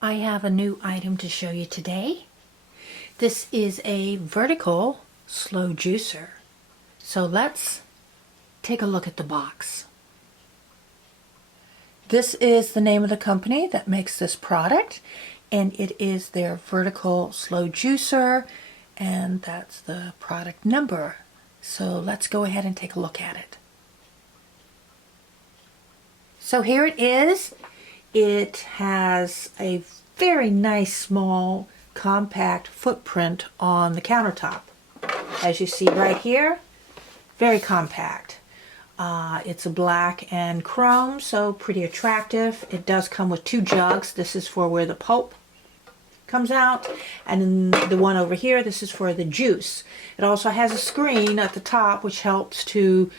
I have a new item to show you today. This is a vertical slow juicer. So let's take a look at the box. This is the name of the company that makes this product, and it is their vertical slow juicer, and that's the product number. So let's go ahead and take a look at it. So here it is. It has a very nice small compact footprint on the countertop. As you see right here, very compact. It's a black and chrome, so pretty attractive. It does come with two jugs. This is for where the pulp comes out, and then the one over here, this is for the juice. It also has a screen at the top which helps to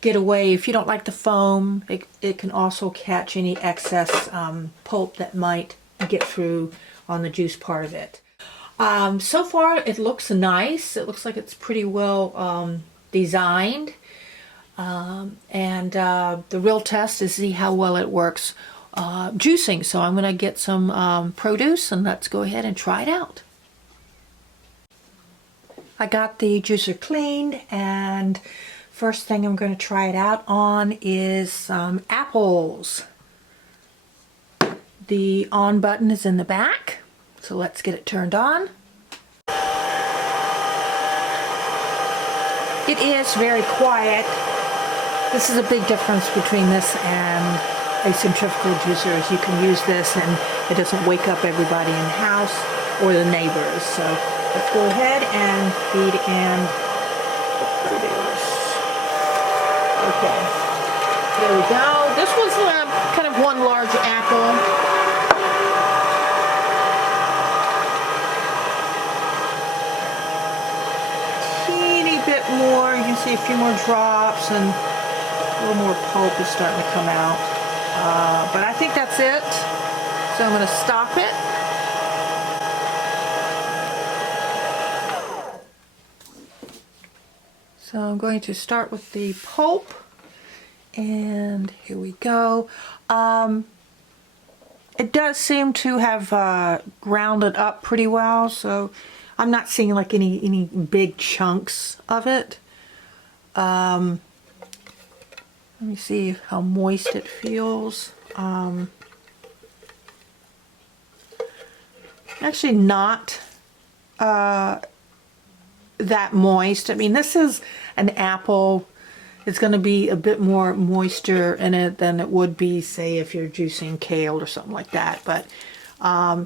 get away. If you don't like the foam, it can also catch any excess pulp that might get through on the juice part of it. So far it looks nice. It looks like it's pretty well designed. The real test is to see how well it works juicing. So I'm going to get some produce and let's go ahead and try it out. I got the juicer cleaned, and first thing I'm going to try it out on is some apples. The on button is in the back, so let's get it turned on. It is very quiet. This is a big difference between this and a centrifugal juicer. As you can use this and it doesn't wake up everybody in the house or the neighbors. So let's go ahead and feed in produce. Okay, there we go. This was kind of one large apple. Teeny bit more. You can see a few more drops and a little more pulp is starting to come out. But I think that's it. So I'm going to stop it. So I'm going to start with the pulp, and here we go. It does seem to have grounded up pretty well, so I'm not seeing like any big chunks of it. Let me see how moist it feels. Actually not that moist. I mean, this is an apple. It's going to be a bit more moisture in it than it would be, say, if you're juicing kale or something like that. But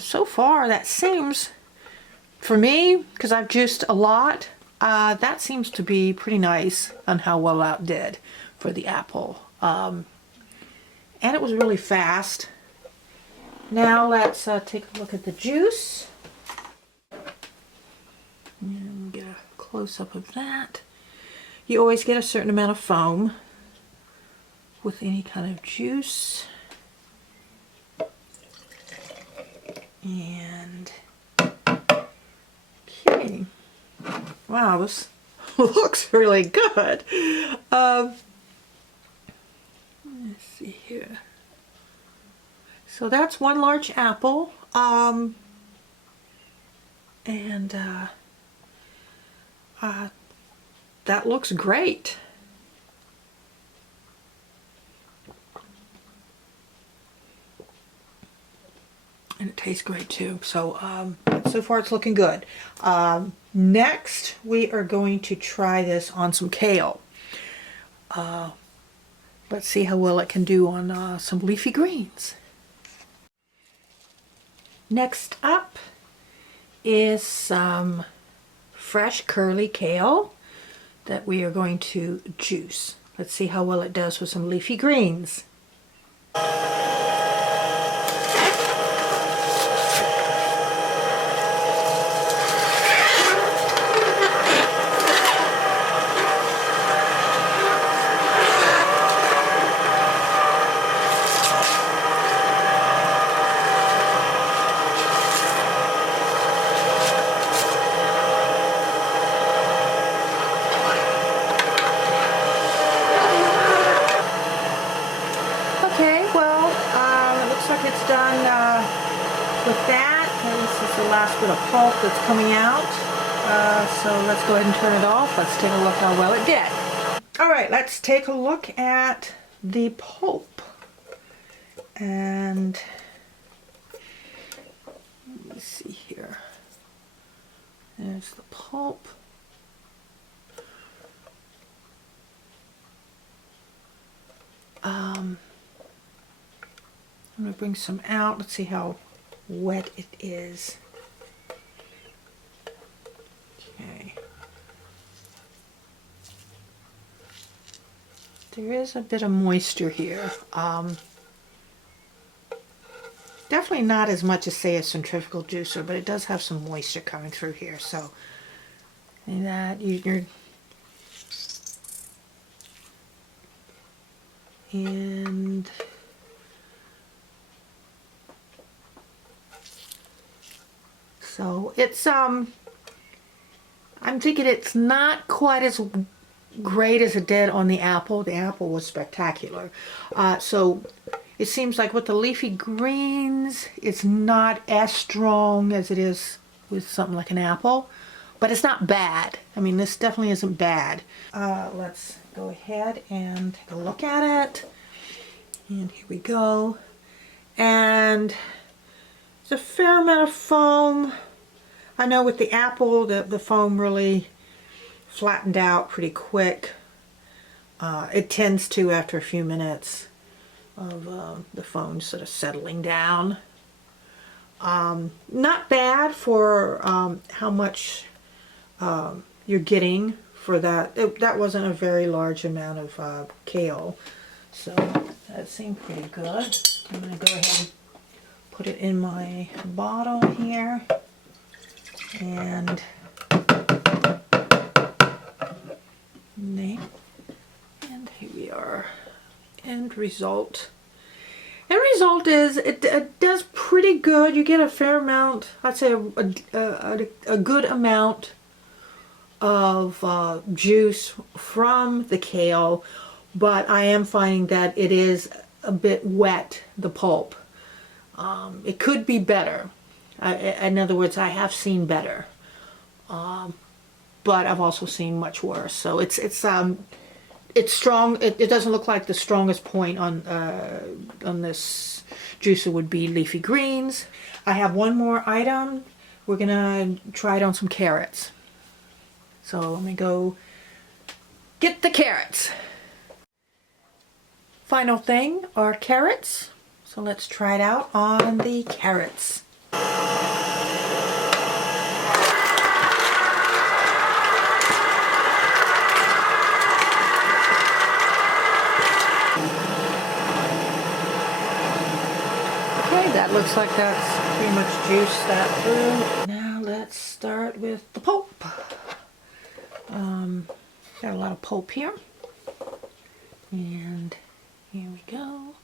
so far, that seems, for me, because I've juiced a lot, that seems to be pretty nice on how well that did for the apple. And it was really fast. Now let's take a look at the juice. And get a close-up of that. You always get a certain amount of foam with any kind of juice. And okay. Wow, this looks really good. Let's see here. So that's one large apple. That looks great. And it tastes great too. So, so far it's looking good. Next, we are going to try this on some kale. Let's see how well it can do on some leafy greens. Next up is some fresh curly kale that we are going to juice. Let's see how well it does with some leafy greens. with that, this is the last bit of pulp that's coming out. So let's go ahead and turn it off. Let's take a look how well it did. Alright, let's take a look at the pulp. And let me see here. There's the pulp. I'm going to bring some out. Let's see how wet it is. Okay. There is a bit of moisture here. Definitely not as much as, say, a centrifugal juicer, but it does have some moisture coming through here. So that you're and so it's I'm thinking it's not quite as great as it did on the apple. The apple was spectacular. So it seems like with the leafy greens, it's not as strong as it is with something like an apple, but it's not bad. I mean, this definitely isn't bad. Let's go ahead and take a look at it. And here we go. And there's a fair amount of foam. I know with the apple, the foam really flattened out pretty quick. It tends to after a few minutes of the foam sort of settling down. Not bad for how much you're getting for that. That wasn't a very large amount of kale, so that seemed pretty good. I'm going to go ahead and put it in my bottle here, and here we are. End result. End result is it does pretty good. You get a fair amount, I'd say a good amount of juice from the kale, but I am finding that it is a bit wet, the pulp. It could be better. In other words, I have seen better, but I've also seen much worse. So it's strong. It doesn't look like the strongest point on this juicer would be leafy greens. I have one more item. We're gonna try it on some carrots. So let me go get the carrots. Final thing are carrots. So let's try it out on the carrots. That looks like that's pretty much juiced that through. Now let's start with the pulp. Got a lot of pulp here. And here we go.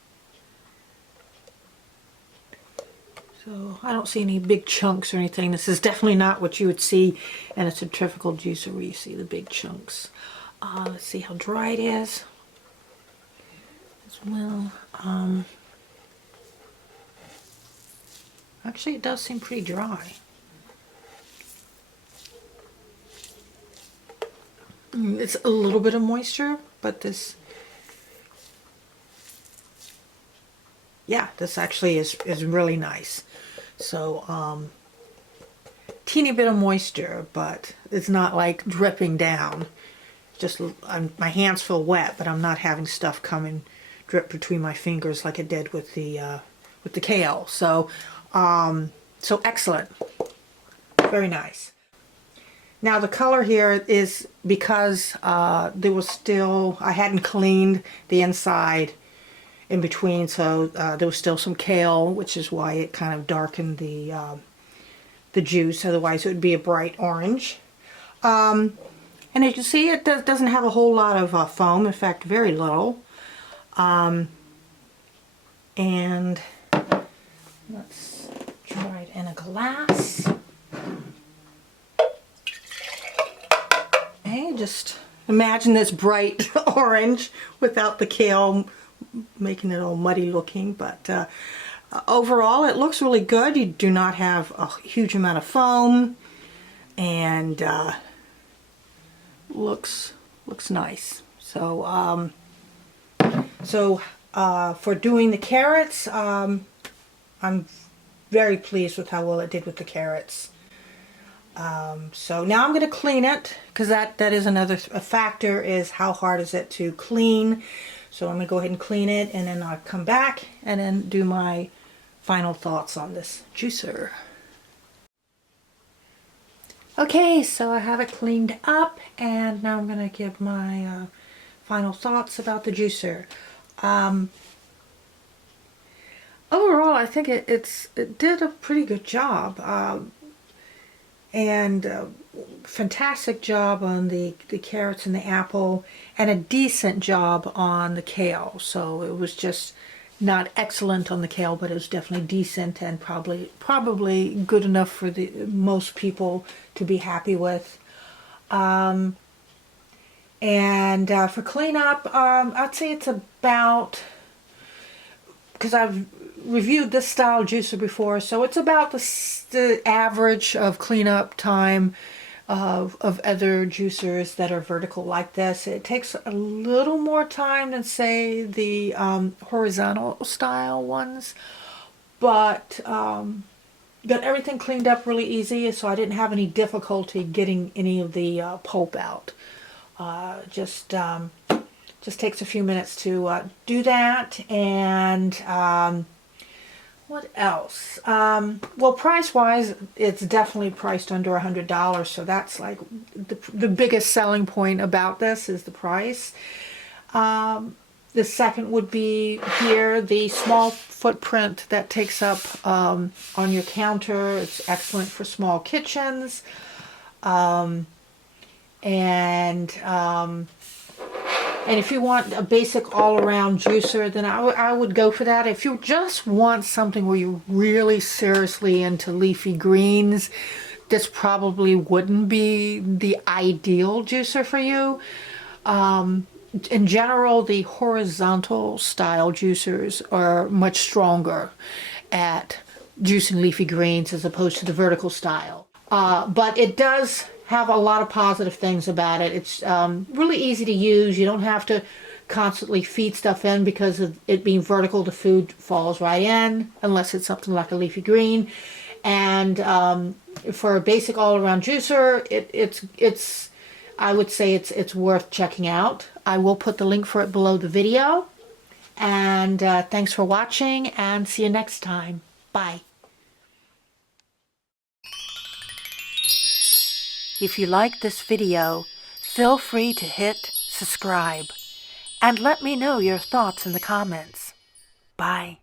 So I don't see any big chunks or anything. This is definitely not what you would see in a centrifugal juicer where you see the big chunks. Let's see how dry it is as well. Actually, it does seem pretty dry. It's a little bit of moisture, but this, yeah, this actually is really nice. So, teeny bit of moisture, but it's not like dripping down. Just, my hands feel wet, but I'm not having stuff come and drip between my fingers like it did with the kale. So, so excellent. Very nice. Now the color here is because there was still, I hadn't cleaned the inside in between, so there was still some kale, which is why it kind of darkened the juice. Otherwise it would be a bright orange. And as you can see, it doesn't have a whole lot of foam. In fact, very little. And let's try it in a glass. Okay, just imagine this bright orange without the kale making it all muddy looking, but overall, it looks really good. You do not have a huge amount of foam, and looks nice. So for doing the carrots, I'm very pleased with how well it did with the carrots. So now I'm going to clean it, because that is another factor, is how hard is it to clean. So I'm going to go ahead and clean it, and then I'll come back and then do my final thoughts on this juicer. Okay, so I have it cleaned up, and now I'm going to give my final thoughts about the juicer. Overall, I think it did a pretty good job, and fantastic job on the carrots and the apple, and a decent job on the kale. So it was just not excellent on the kale, but it was definitely decent, and probably good enough for the most people to be happy with. And for cleanup, I'd say it's about, because I've reviewed this style juicer before, so it's about the average of cleanup time of other juicers that are vertical like this. It takes a little more time than, say, the horizontal style ones, but got everything cleaned up really easy, so I didn't have any difficulty getting any of the pulp out. Just takes a few minutes to do that. And what else? Well, price-wise, it's definitely priced under $100, so that's like the biggest selling point about this is the price. The second would be here, the small footprint that takes up on your counter. It's excellent for small kitchens. And if you want a basic all-around juicer, then I would go for that. If you just want something where you're really seriously into leafy greens, this probably wouldn't be the ideal juicer for you. In general, the horizontal style juicers are much stronger at juicing leafy greens as opposed to the vertical style. But it does have a lot of positive things about it. It's really easy to use. You don't have to constantly feed stuff in, because of it being vertical, the food falls right in, unless it's something like a leafy green. And for a basic all-around juicer, it's I would say it's worth checking out. I will put the link for it below the video. And thanks for watching, and see you next time. Bye. If you like this video, feel free to hit subscribe and let me know your thoughts in the comments. Bye.